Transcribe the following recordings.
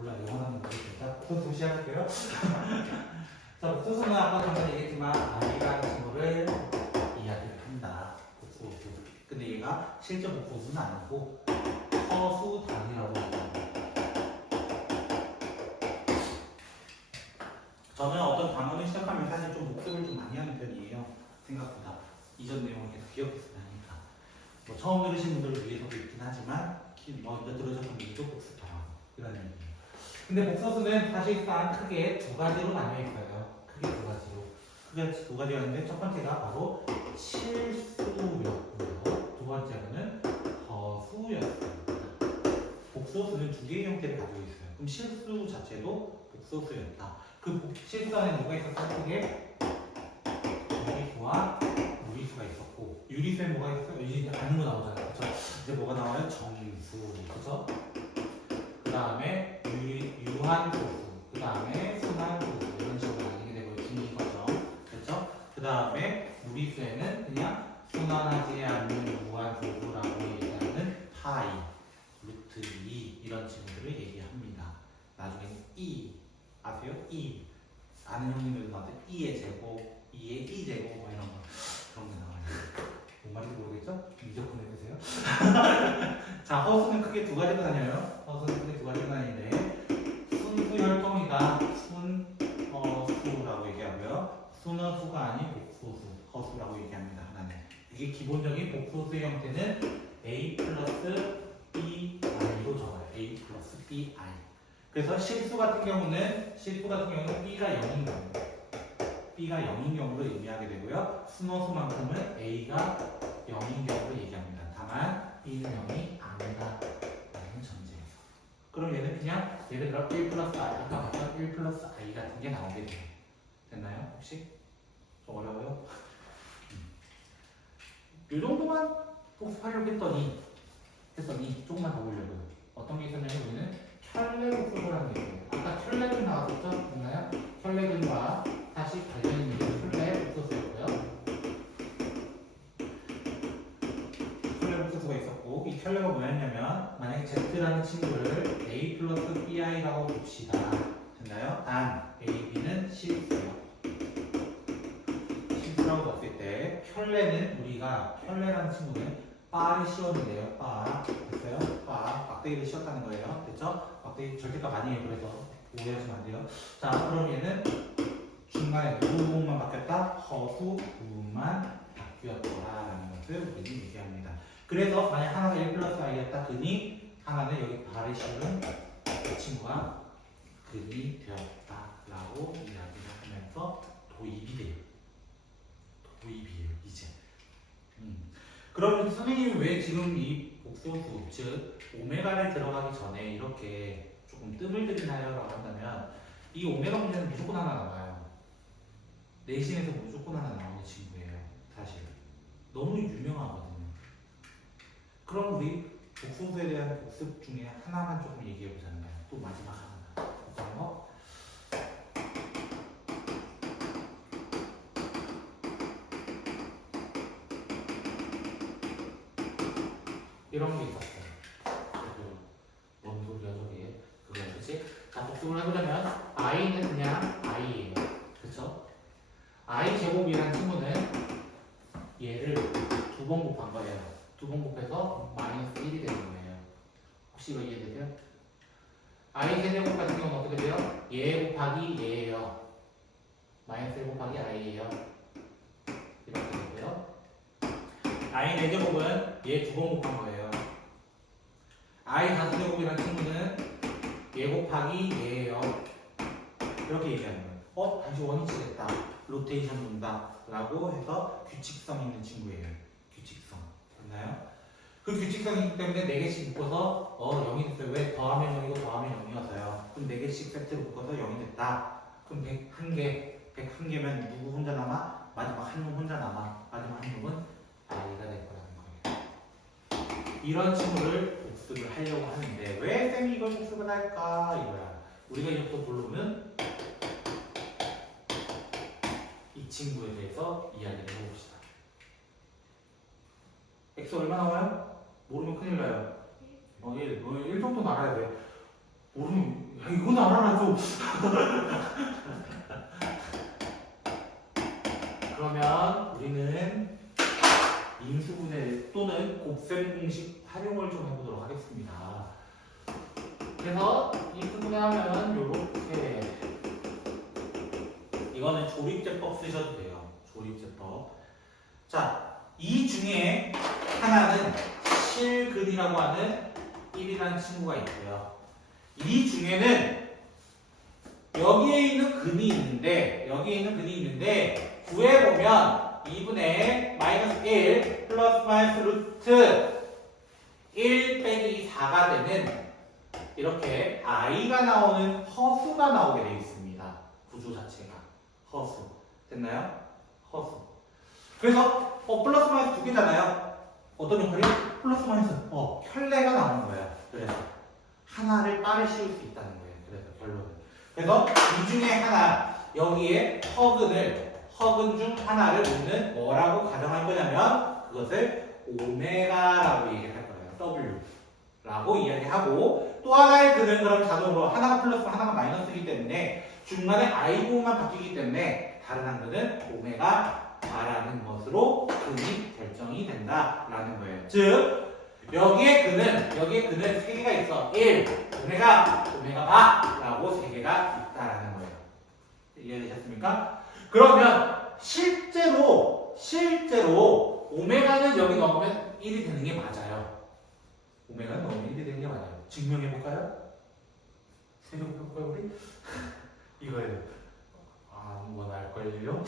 몰라 이거 하나는 모르겠어. 자, 복소수 시작할게요. 자, 복소수는 아까 잠깐 얘기했지만 i라는 친구를 이야기를 한다. 복소수. 근데 얘가 실제 복소수는 아니고 허수단이라고 합니다. 저는 어떤 단어를 시작하면 사실 좀 복습을 좀 많이 하는 편이에요. 생각보다 이전 내용을 계속 기억했으면 하니까. 뭐 처음 들으신 분들을 위해서도 있긴 하지만 먼저 들으셨던 분들도 복습하라고 이런 얘기예요. 근데 복소수는 사실상 크게 두 가지로 나뉘어 있어요. 크게 두 가지로. 크게 두 가지였는데 첫 번째가 바로 실수였고요. 두 번째는 허수였습니다. 복소수는 두 개의 형태를 가지고 있어요. 그럼 실수 자체도 복소수였다. 그 실수 안에 뭐가 있었어요? 크게 유리수와 무리수가 있었고, 유리수에 뭐가 있었어요? 이제 아는 거 나오잖아요. 그쵸? 이제 뭐가 나와요? 정수. 그쵸? 그 다음에 유한소수, 그 다음에 순한소수, 이런 식으로 나뉘게 되고 있는 거죠. 그렇죠? 그 다음에 무리수에는 그냥 순환하지 않는 무한소수라고 얘기하는 파이, 루트 2 이런 친구들을 얘기합니다. 나중에는 E 아세요? E 아는 형님들도 나한테 E의 제곱, E의 E 제곱 뭐 이런 거 그런 게 나와요. 뭔 말인지 모르겠죠? 미적분 해보세요. 자, 허수는 크게 두 가지로 나뉘어요. 허수는 크게 두 가지로 나뉘는데 순수혈통이다. 순허수라고 얘기하고요. 순허수가 아닌 복소수, 허수라고 얘기합니다. 하나는. 이게 기본적인 복소수의 형태는 A 플러스 BI로 적어요. A 플러스 BI. 그래서 실수 같은 경우는 B가 0인 경우, B가 0인 경우를 의미하게 되고요. 순허수만큼은 A가 0인 경우를 얘기합니다. 다만 B는 0이 아니다 라는 전제에서. 그럼 얘는 그냥 예를 들어 1 플러스 I, 아까 봤던 1 플러스 I 같은 게 나오게 돼요. 됐나요? 혹시? 좀 어려워요? 이 정도만 복습하려고 했더니 조금만 더 보려고요. 어떤 게 있었냐면 우리는 혈내복습이라는 게 있어요. 아까 혈내근 나왔었죠? 됐나요? 혈내근과 다시 관련 있는 게 혈내복습이었고요. 혈내복습가 있었고, 이 혈내가 뭐였냐면 만약에 Z라는 친구를 A 플러스 BI라고 봅시다. 됐나요? 단 A, B는 실수요. 실수라고 봤을 때 혈내는 우리가 혈내라는 친구는 바를 씌웠는데요. 바 됐어요? 바 막대기를 씌웠다는 거예요. 됐죠? 막대기 절대값 아니에요. 그래서 오해하시면 안 돼요. 자, 그럼 얘는 중간에 누구 부분만 바뀌었다? 허수 부분만 바뀌었다라는 것을 우리는 얘기합니다. 그래서 만약 하나가 1 플러스 i였다 그니 하나는 여기 바를 씌운 그 친구가 근이 되었다라고 이야기를 하면서 도입이 돼요. 도입이에요. 이제. 그럼 선생님이 왜 지금 이 복소수, 즉 오메가를 들어가기 전에 이렇게 조금 뜸을 들이나요? 라고 한다면 이 오메가 문제는 무조건 하나 나와요. 내신에서 무조건 하나 나오는 친구예요. 사실 너무 유명하거든요. 그럼 우리 복소수에 대한 복습 중에 하나만 조금 얘기해보자면 또 마지막 하나 어떤 거? 이런 게 있었어요. 뭔 소리야 저게? 그거야, 그치? 자, 복습을 해보자면 i는 그냥 i예요. 그쵸? i 제곱이라는 친구는 얘를 두 번 곱한 거예요. 두 번 곱해서 마이너스 1이 되는 거예요. 혹시 이거 이해되세요? i 세제곱 같은 경우는 어떻게 돼요? 얘 곱하기 얘예요. 마이너스 1 곱하기 i예요. 이렇게 되고요. i 4제곱은 얘 두 번 곱한 거예요. i 5제곱이라는 친구는 얘 곱하기 얘예요. 이렇게 얘기하는 거예요. 다시 원위치 됐다. 로테이션 돈다. 라고 해서 규칙성 있는 친구예요. 규칙성. 됐나요? 그 규칙성이 있기 때문에 4개씩 묶어서 0이 됐어요. 왜? 더하면 0이고 더하면 0이어서요. 그럼 4개씩 세트로 묶어서 0이 됐다. 그럼 101개. 101개면 누구 혼자 남아? 마지막 한 놈 혼자 남아. 마지막 한 놈은 i가 될 거라는 거예요. 이런 친구를 복습을 하려고 하는데 왜 쌤이 이걸 복습을 할까? 이거야. 우리가 이것도 모르면 이 친구에 대해서 이야기를 해봅시다. x 얼마 나와요? 모르면 큰일 나요. 1 정도 나가야 돼. 모르면 야, 이건 알아라 좀. 그러면 우리는 인수분해 또는 곱셈 공식 활용을 좀 해보도록 하겠습니다. 그래서 인수분해하면 요렇게 이거는 조립제법 쓰셔도 돼요. 조립제법. 자, 이 중에 하나는 실근이라고 하는 1이라는 친구가 있고요. 이 중에는 여기에 있는 근이 있는데 구해보면 2분의 마이너스 1 플러스 마이너스 루트 1 빼기 4가 되는 이렇게 i가 나오는 허수가 나오게 되어 있습니다. 구조 자체가 허수. 됐나요? 허수. 그래서 플러스 마이너스 두 개잖아요. 어떤 역할이요? 플러스 마이너스 켤레가 나오는 거예요. 그래서 하나를 빠르 씌울 수 있다는 거예요. 그래서 결론은. 그래서 이 중에 하나 여기에 허근 중 하나를 우리는 뭐라고 가정할 거냐면 그것을 오메가라고 얘기할 거예요. W라고 이야기하고 또 하나의 근은 그럼 자동으로 하나가 플러스 하나가 마이너스이기 때문에 중간에 I 부분만 바뀌기 때문에 다른 한 근은 오메가 바라는 것으로 근이 결정이 된다라는 거예요. 즉 여기에 근은 세 개가 있어. 1, 오메가 바라고 세 개가 있다라는 거예요. 이해되셨습니까? 그러면 실제로 오메가는 여기 넣으면 1이 되는 게 맞아요. 오메가는 넣으면 1이 되는 게 맞아요. 증명해 볼까요? 생각해 볼까요 우리? 이거예요. 뭐 알걸요?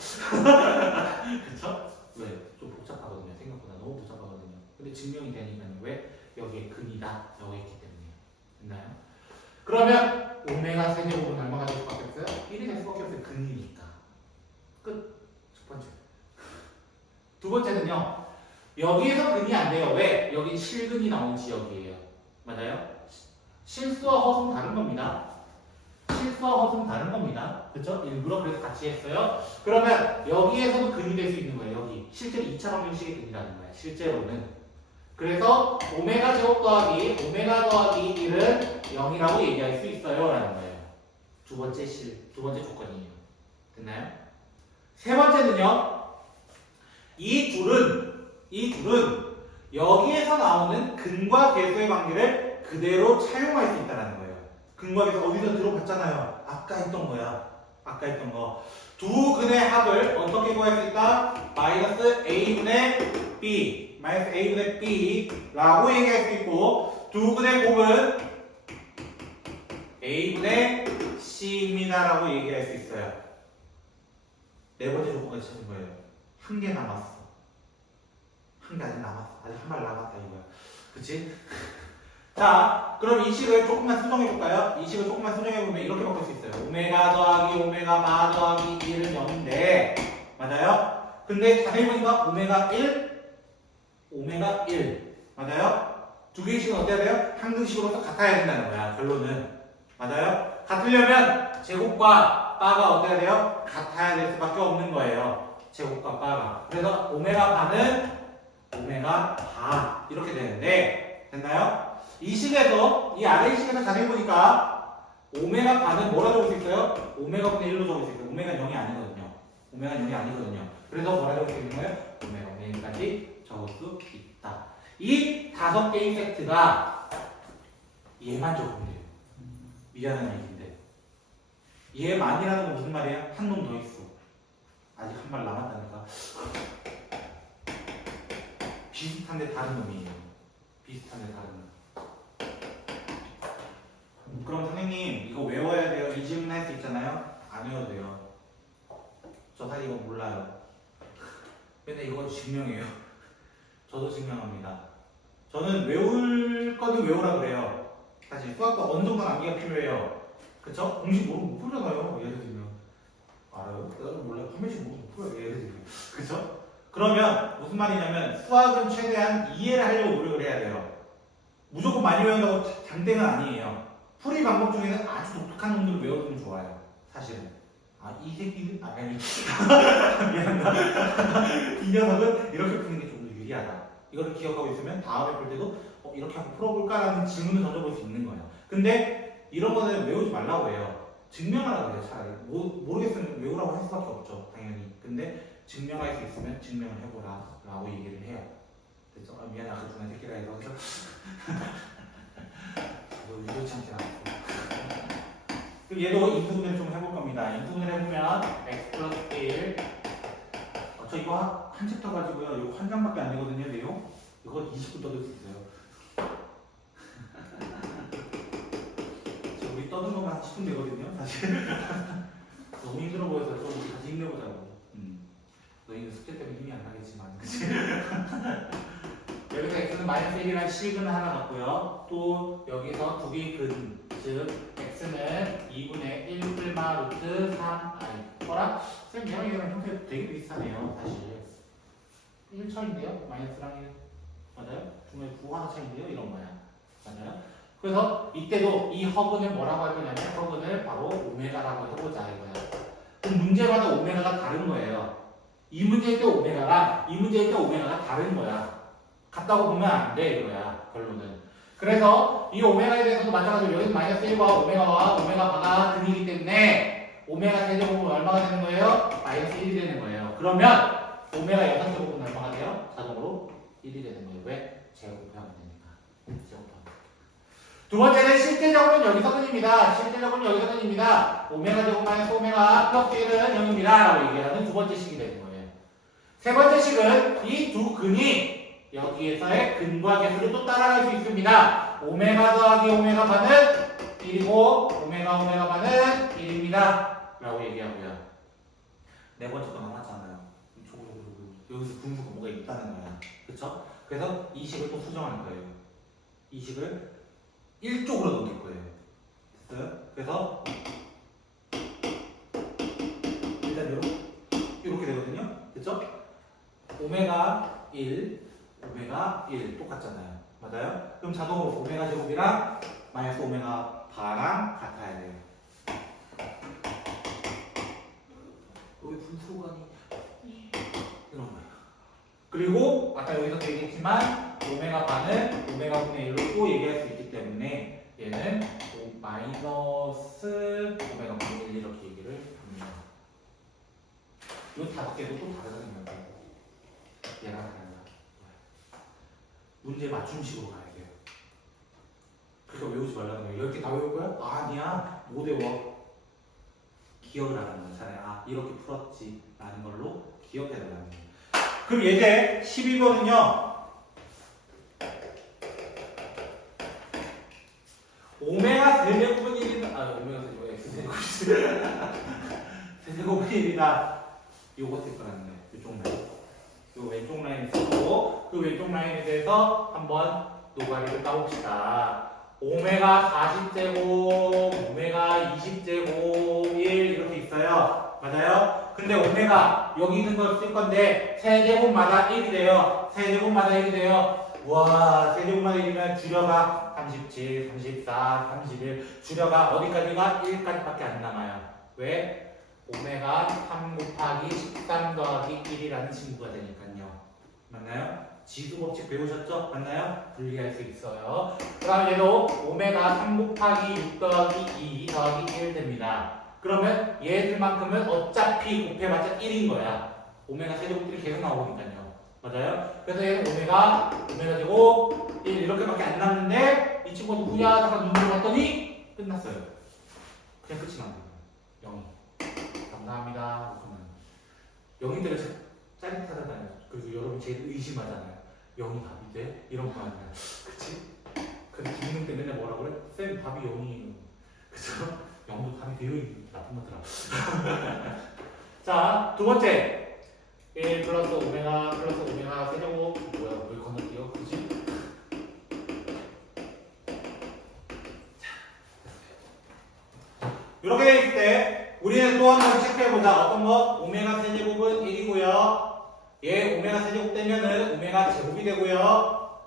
그쵸? 왜? 좀 복잡하거든요. 생각보다 너무 복잡하거든요. 근데 증명이 되니까요. 왜? 여기에 근이다. 여기 있기 때문이에요. 됐나요? 그러면 오메가 세제곱은 얼마가 될 수밖에 없어요? 1이 될 수밖에 없어요. 근이니까. 끝. 첫 번째. 두 번째는요. 여기에서 근이 안 돼요. 왜? 여기 실근이 나온 지역이에요. 맞아요? 실수와 허수는 다른 겁니다. 그쵸? 일부러 그래서 같이 했어요. 그러면 여기에서도 근이 될 수 있는 거예요. 여기. 실제로 2차 방정식의 근이라는 거예요. 실제로는. 그래서 오메가 제곱 더하기 오메가 더하기 1은 0이라고 얘기할 수 있어요. 라는 거예요. 두 번째 조건이에요. 됐나요? 세 번째는요. 이 둘은 여기에서 나오는 근과 계수의 관계를 그대로 차용할 수 있다는 거예요. 근과 계수 어디서 들어봤잖아요. 아까 했던 거. 두 근의 합을 어떻게 구할 수 있다? 마이너스 a분의 b 라고 얘기할 수 있고 두 근의 곱은 a분의 c입니다 라고 얘기할 수 있어요. 네 번째 조건까지 찾은 거예요. 한 개 남았어. 한 개 아직 남았어. 아직 한 발 남았다 이거야. 그치? 자, 그럼 이 식을 조금만 수정해볼까요? 이 식을 조금만 수정해보면 이렇게 바꿀 수 있어요. 오메가 더하기 오메가 바 더하기 1은 0인데 맞아요? 근데 자세히 보니까 오메가 1 맞아요? 두 개의 식은 어때야 돼요? 항등식으로서 같아야 된다는 거야. 결론은 맞아요? 같으려면 제곱과 바가 어때야 돼요? 같아야 될 수밖에 없는 거예요. 제곱과 바가. 그래서 오메가 바는 오메가 바 이렇게 되는데 됐나요? 이 식에서 이 아래 식에서 자세히 보니까 오메가 바는 뭐라 적을 수 있어요? 오메가 분의 1로 적을 수 있어요. 오메가 0이 아니거든요. 그래서 뭐라 적을 수 있는 거예요? 오메가 분의 1까지 적을 수 있다. 이 5개의 세트가 얘만 적으면 돼요. 미안한 얘기인데 얘만이라는 건 무슨 말이에요? 한 놈 더 있어. 아직 한 발 남았다니까. 비슷한데 다른 놈이에요. 그럼 선생님 이거 외워야 돼요? 이 질문 할 수 있잖아요? 안 외워도 돼요. 저 사실 이거 몰라요. 근데 이거 증명해요. 저도 증명합니다. 저는 외울 거는 외우라 그래요. 사실 수학도 어느 정도 암기가 필요해요. 그쵸? 공식 모르면 못 풀잖아요. 예를 들면 알아요? 나도 몰라요. 한 번씩 모르면 못 풀어요. 예를 들면 그쵸? 그러면 무슨 말이냐면 수학은 최대한 이해를 하려고 노력을 해야 돼요. 무조건 많이 외운다고 장땡은 아니에요. 풀이 방법 중에는 아주 독특한 놈들을 외워두면 좋아요. 사실은. 이 새끼는 아니 미안합니다. 이 녀석은 이렇게 푸는 게 좀 더 유리하다. 이거를 기억하고 있으면 다음에 볼 때도 이렇게 한번 풀어볼까라는 질문을 던져볼 수 있는 거예요. 근데 이런 거는 외우지 말라고 해요. 증명하라고 해요. 차라리 모르겠으면 외우라고 할 수밖에 없죠. 당연히. 근데 증명할 수 있으면 증명을 해보라 라고 얘기를 해요. 됐죠? 아, 미안해 아까 중간에 새끼라 해서 뭐 의도치 않게 나왔고. 그럼 얘도 인수분해를 좀 해볼 겁니다. 인수분해를 해보면 x 플러스 1 저 이거 한 챕터 가지고요. 이거 한 장밖에 안 되거든요. 내용. 이거 20분 떠들 수 있어요. 우리 떠든 것만 10분 되거든요. 사실. 너무 힘들어 보여서 좀 다시 힘내보자고. 너희는 숙제 때문에 힘이 안 나겠지만. 그치? 여기서 x는 마이너스 1이라는 실근을 하나 갖고요. 또 여기서 두 개의 근, 즉 x는 2분의 1 플마 루트 3i 거랑 쌤 얘랑 얘랑 형태 되게 비슷하네요. 사실 1 차인데요? 마이너스랑 1 맞아요? 중간에 9 하나 차인데요? 이런 거야. 맞아요? 그래서 이때도 이 허근을 뭐라고 할 거냐면 허근을 바로 오메가라고 해보자 이거예요. 그럼 문제마다 오메가가 다른 거예요. 이 문제일 때 오메가랑 이 문제일 때 오메가가 다른 거야. 같다고 보면 안 돼 이거야 결론은. 그래서 이 오메가에 대해서도 마찬가지로 여기는 마이너스 1과 오메가와 오메가가 근이기 때문에 오메가 세제곱은 얼마가 되는 거예요? 마이너스 1이 되는 거예요. 그러면 오메가 여상제곱은 얼마가 돼요? 자동으로 1이 되는 거예요. 왜? 제곱하면 되니까. 제곱하면. 두 번째는 실제적으로는 여기서 근입니다. 실제적으로는 여기서 근입니다. 오메가 제곱 마이너스 오메가 플러스 1은 0입니다. 라고 얘기하는 두 번째 식이 되는 거예요. 세 번째 식은 이 두 근이 여기에서의 근과 계수를 또 따라갈 수 있습니다. 오메가 더하기 오메가 반은 1이고 오메가 오메가 반은 1입니다. 라고 얘기하고요. 네 번째 거 남았잖아요. 여기서 분수가 뭐가 있다는 거야. 그쵸? 그래서 이 식을 또 수정할 거예요. 이 식을 1쪽으로 넘길 거예요. 됐어요? 그래서 일단 이렇게 되거든요. 그쵸? 오메가 1 오메가 1 똑같잖아요. 맞아요? 그럼 자동으로 오메가 제곱이랑 마이너스 오메가 바랑 같아야 돼요. 여기 분수관이 이런 거예요. 그리고 아까 여기서도 얘기했지만 오메가 반은 오메가 분의 1로 또 얘기할 수 있기 때문에 얘는 마이너스 오메가 분의 1 이렇게 얘기를 합니다. 이 다섯 개도 또 다르거든요. 얘랑 다르다. 문제 맞춤식으로 가야 돼요. 그러니까 외우지 말라는 거예요. 10개 다 외울 거야? 아니야. 못 외워. 기억을 하라는 거야. 차라리 이렇게 풀었지 라는 걸로 기억해달라는 거예요. 그럼 예제 12번은요. 오메가 세제곱은 1이다. 오메가 세제곱 X세제곱 세제곱은 1이다. 요거 쓸 거라는 거예요. 이쪽 라인. 요 왼쪽 라인 쓰고 그 왼쪽 라인에 대해서 한번 노가리를 까봅시다. 오메가 40제곱, 오메가 20제곱 1 이렇게 있어요. 맞아요? 근데 오메가 여기 있는 걸 쓸 건데 세제곱마다 1이 돼요. 세제곱마다 1이 돼요. 와, 세제곱마다 1이면 줄여가 37, 34, 31 줄여가 어디까지가 1까지밖에 안 남아요. 왜? 오메가 3 곱하기 13 더하기 1이라는 친구가 되니까요. 맞나요? 지수법칙 배우셨죠? 맞나요? 분리할 수 있어요. 그 다음 얘도 오메가 3 곱하기 6 더하기 2 더하기 1 됩니다. 그러면 얘들만큼은 어차피 곱해봤자 1인 거야. 오메가 세제곱들이 계속 나오니까요. 맞아요? 그래서 얘는 오메가 제곱 1 이렇게밖에 안 남는데 이 친구가 누구냐? 잠깐 눈으로 봤더니 끝났어요. 그냥 끝이 납니다. 0이. 감사합니다. 0인 때가 짜릿하잖아요. 그리고 여러분 제일 의심하잖아요. 0이 답이 돼? 이런 거 아니야. 그치? 근데 기능 때문에 뭐라 그래? 쌤 답이 0이. 그쵸? 0도 답이 돼요. 나쁜 것들아. 자, 두 번째. 1 플러스 오메가 세제곱. 뭐야, 왜 건너뛰어? 그치? 이렇게 돼 있을 때 우리는 또 한 번 체크해보자. 어떤 거? 오메가 세제곱은 1이고요. 얘 오메가 세제곱 되면은 오메가 제곱이 되고요.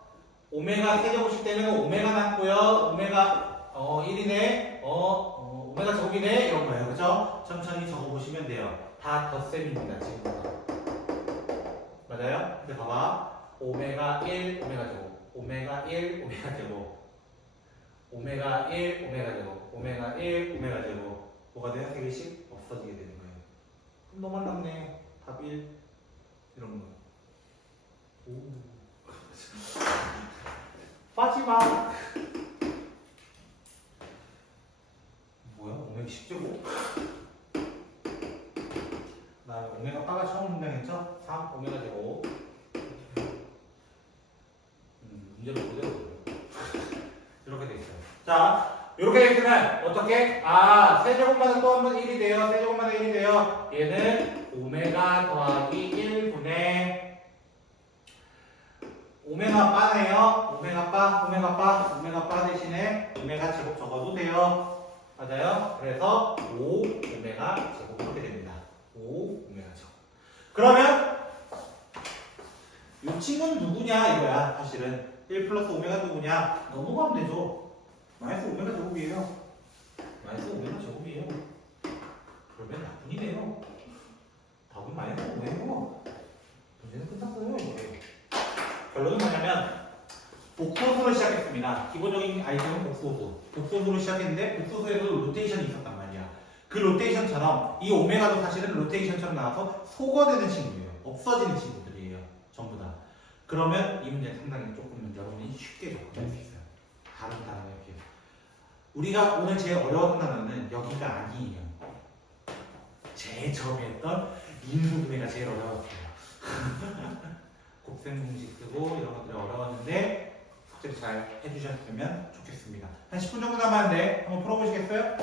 오메가 세제곱씩 되면 오메가 남고요. 오메가 1이네. 오메가 제곱이네. 이런 거예요. 그죠? 천천히 적어보시면 돼요. 다 덧셈입니다. 지금. 맞아요? 근데 봐봐. 오메가 1, 오메가 제곱. 오메가 1, 오메가 제곱. 오메가 1, 오메가 제곱, 오메가 1, 오메가 제곱. 뭐가 돼요? 3개씩 없어지게 되는 거예요. 그럼 너무 남네. 답 1. 이런 거. 오. 마지막. 뭐야? 오메가 10제곱? 그 다음에 오메가 바가 처음 등장했죠? 3, 오메가 제곱. 문제를 그대로 이렇게 돼 있어요. 자, 이렇게 있으면 어떻게? 아, 세제곱마다 또 한 번 1이 돼요. 세제곱마다 1이 돼요. 얘는 오메가 더하기 1분의 오메가 바네요. 오메가 바, 오메가 바, 오메가 바 대신에 오메가 제곱 적어도 돼요. 맞아요? 그래서 5 오메가 제곱 이렇게 됩니다. 5 오메가 제곱. 그러면 이 친구는 누구냐 이거야 사실은. 1 플러스 오메가 누구냐? 넘어가면 되죠. 마이너스 오메가 제곱이에요. 마이너스 오메가 제곱이에요. 그러면 나쁜이네요. 답은 마이너스 오메가고 문제는 끝났어요. 이제. 결론은 뭐냐면 복소수로 시작했습니다. 기본적인 아이템은 복소수. 복소수로 시작했는데 복소수에도 로테이션이 있었단 말이야. 그 로테이션처럼 이 오메가도 사실은 로테이션처럼 나와서 소거되는 친구예요. 없어지는 친구들이에요. 전부 다. 그러면 이 문제는 상당히 조금 여러분이 쉽게 접근할 수 있어요. 다른 단어에 비해서. 우리가 오늘 제일 어려웠던 단어는 여기가 아니에요. 제일 처음에 했던 인수분해가 제일 어려웠어요. 곱셈 공식 쓰고 이런 것들이 어려웠는데 숙제를 잘 해주셨으면 좋겠습니다. 한 10분 정도 남았는데 한번 풀어보시겠어요?